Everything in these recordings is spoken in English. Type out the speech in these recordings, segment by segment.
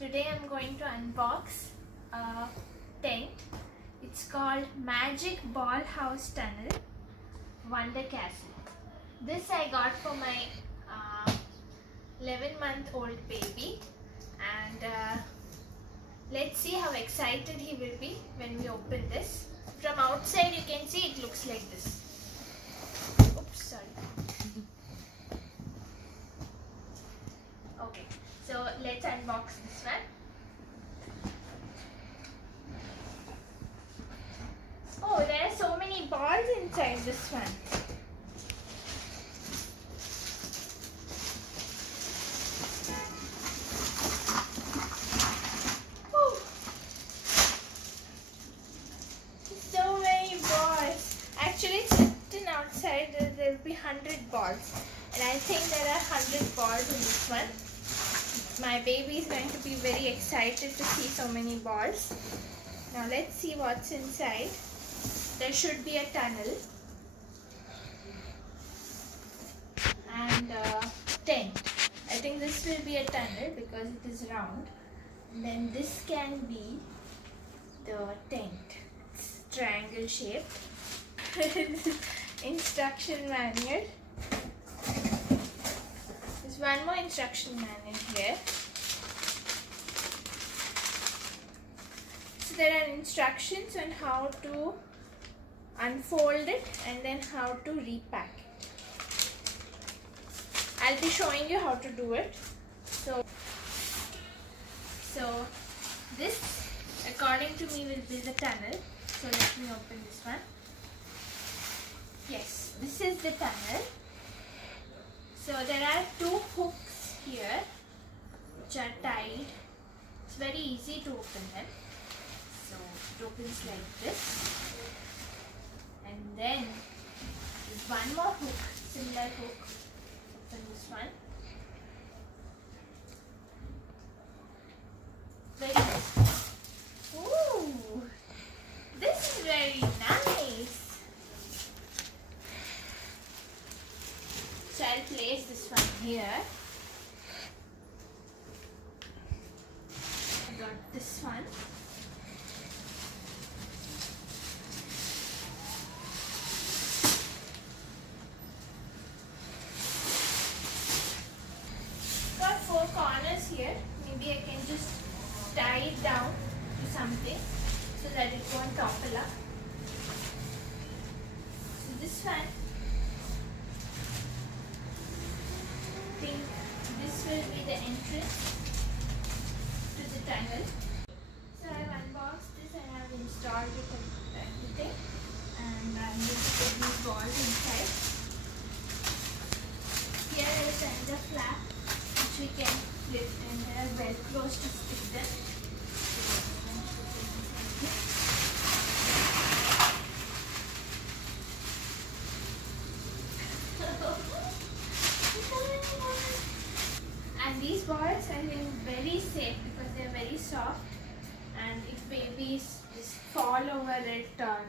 Today I'm going to unbox a tent. It's called Magic Ball House Tunnel Wonder Castle. This I got for my 11-month-old baby, and let's see how excited he will be when we open this. From outside you can see it looks like this. Oops, sorry. Okay, so let's unbox this one. Oh, there are so many balls inside this one. Woo. So many balls. Actually, it's written outside that there will be 100 balls. And I think there are 100 balls in this one. My baby is going to be very excited to see so many balls. Now let's see what's inside. There should be a tunnel and a tent. I think this will be a tunnel because it is round. And then this can be the tent. It's triangle shaped. Instruction manual. There's one more instruction manual here. So there are instructions on how to unfold it and then how to repack it. I'll be showing you how to do it. So this, according to me, will be the tunnel. So let me open this one. Yes, this is the tunnel. So there are two hooks here which are tied. It's very easy to open them. So it opens like this. And then there's one more hook, similar hook. Open this one. Very nice. Ooh, this is very nice. So I'll place this one here. I got this one. Four corners here. Maybe I can just tie it down to something so that it won't topple up. So this one, I think this will be the entrance to the tunnel. So I have unboxed this and I have installed it and everything, and I'm going to put these balls inside. Here is another flap we can flip, and there are velcros to stick them. And these balls are very safe because they are very soft, and if babies just fall over it or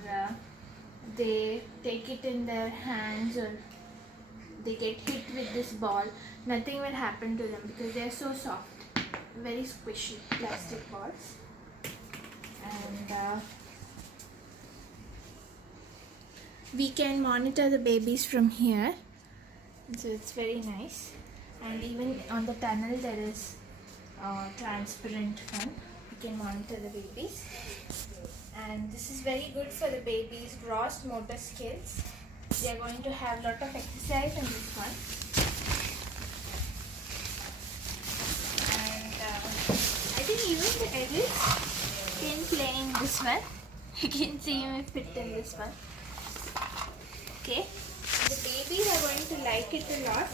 they take it in their hands or they get hit with this ball, nothing will happen to them because they are so soft, very squishy plastic balls. And we can monitor the babies from here, so it's very nice. And even on the tunnel there is a transparent one. We can monitor the babies, and this is very good for the babies' gross motor skills. They are going to have a lot of exercise in this one. And I think even the adults can play in this one. You can see him fit in this one. Okay. The babies are going to like it a lot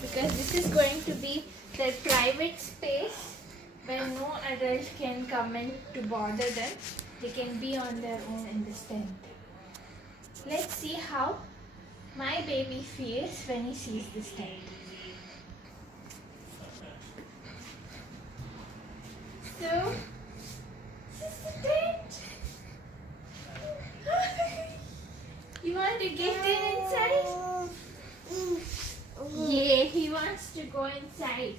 because this is going to be their private space where no adult can come in to bother them. They can be on their own in this tent. Let's see how my baby feels when he sees this tent. So, this is the tent. You want to get in inside? Yeah, he wants to go inside.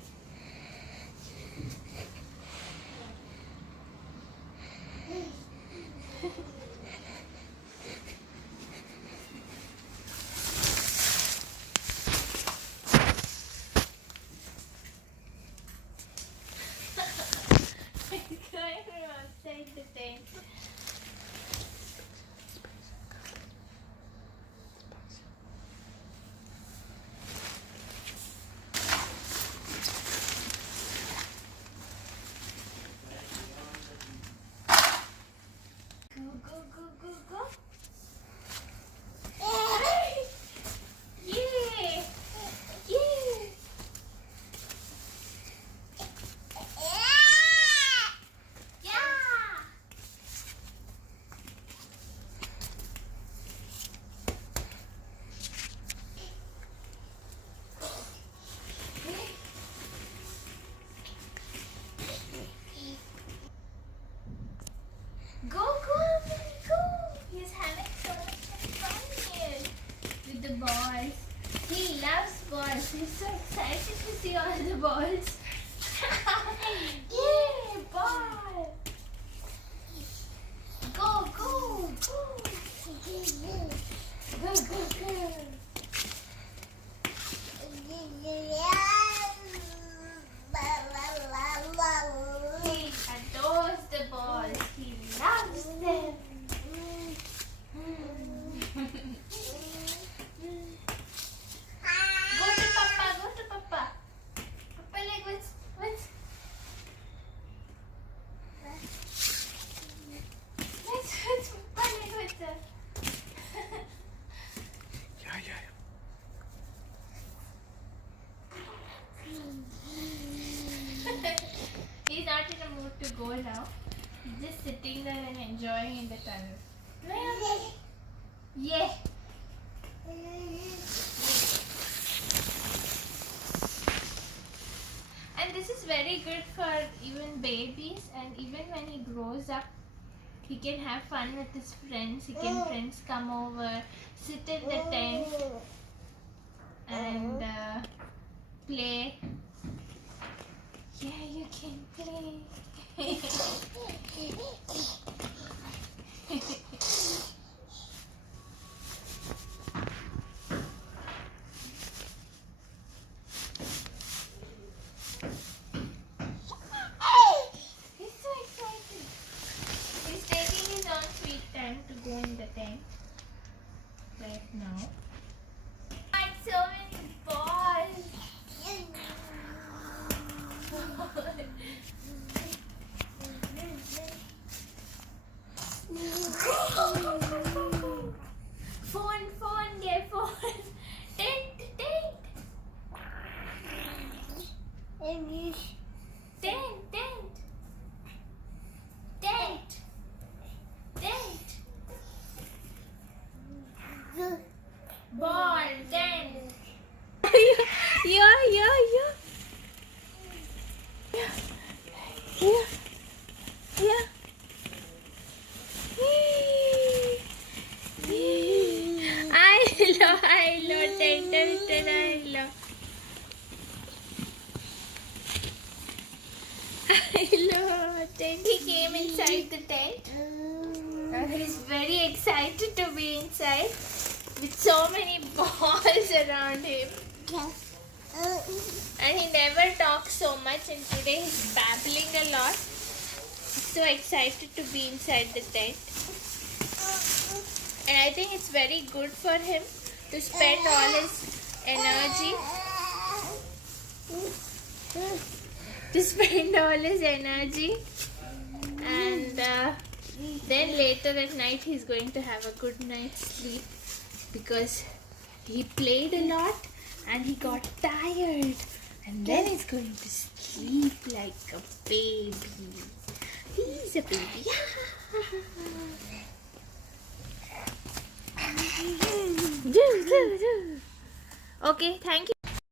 balls. Yay, ball. Go, go, go. Go, go, go. He adores the balls. He loves them. Go to Papa. Go to Papa. Papa leg, what's? What's Papa leg, what's that? Yeah. He's not in a mood to go now. He's just sitting there and enjoying in the tunnel. Yeah. And this is very good for even babies, and even when he grows up, he can have fun with his friends. Friends come over, sit in the tent and play. Yeah, you can play. He's so excited. He's taking his own sweet time to go in the tent right now. And so many balls. Phone, yeah, phone. Tent. Ball, tent. Yeah. I love tent. He came inside the tent. He's very excited to be inside with so many balls around him. And he never talks so much, and today he's babbling a lot. He's so excited to be inside the tent. And I think it's very good for him to spend all his energy and then later at night he's going to have a good night's sleep because he played a lot and he got tired, and then he's going to sleep like a baby. He's a baby. Okay, thank you.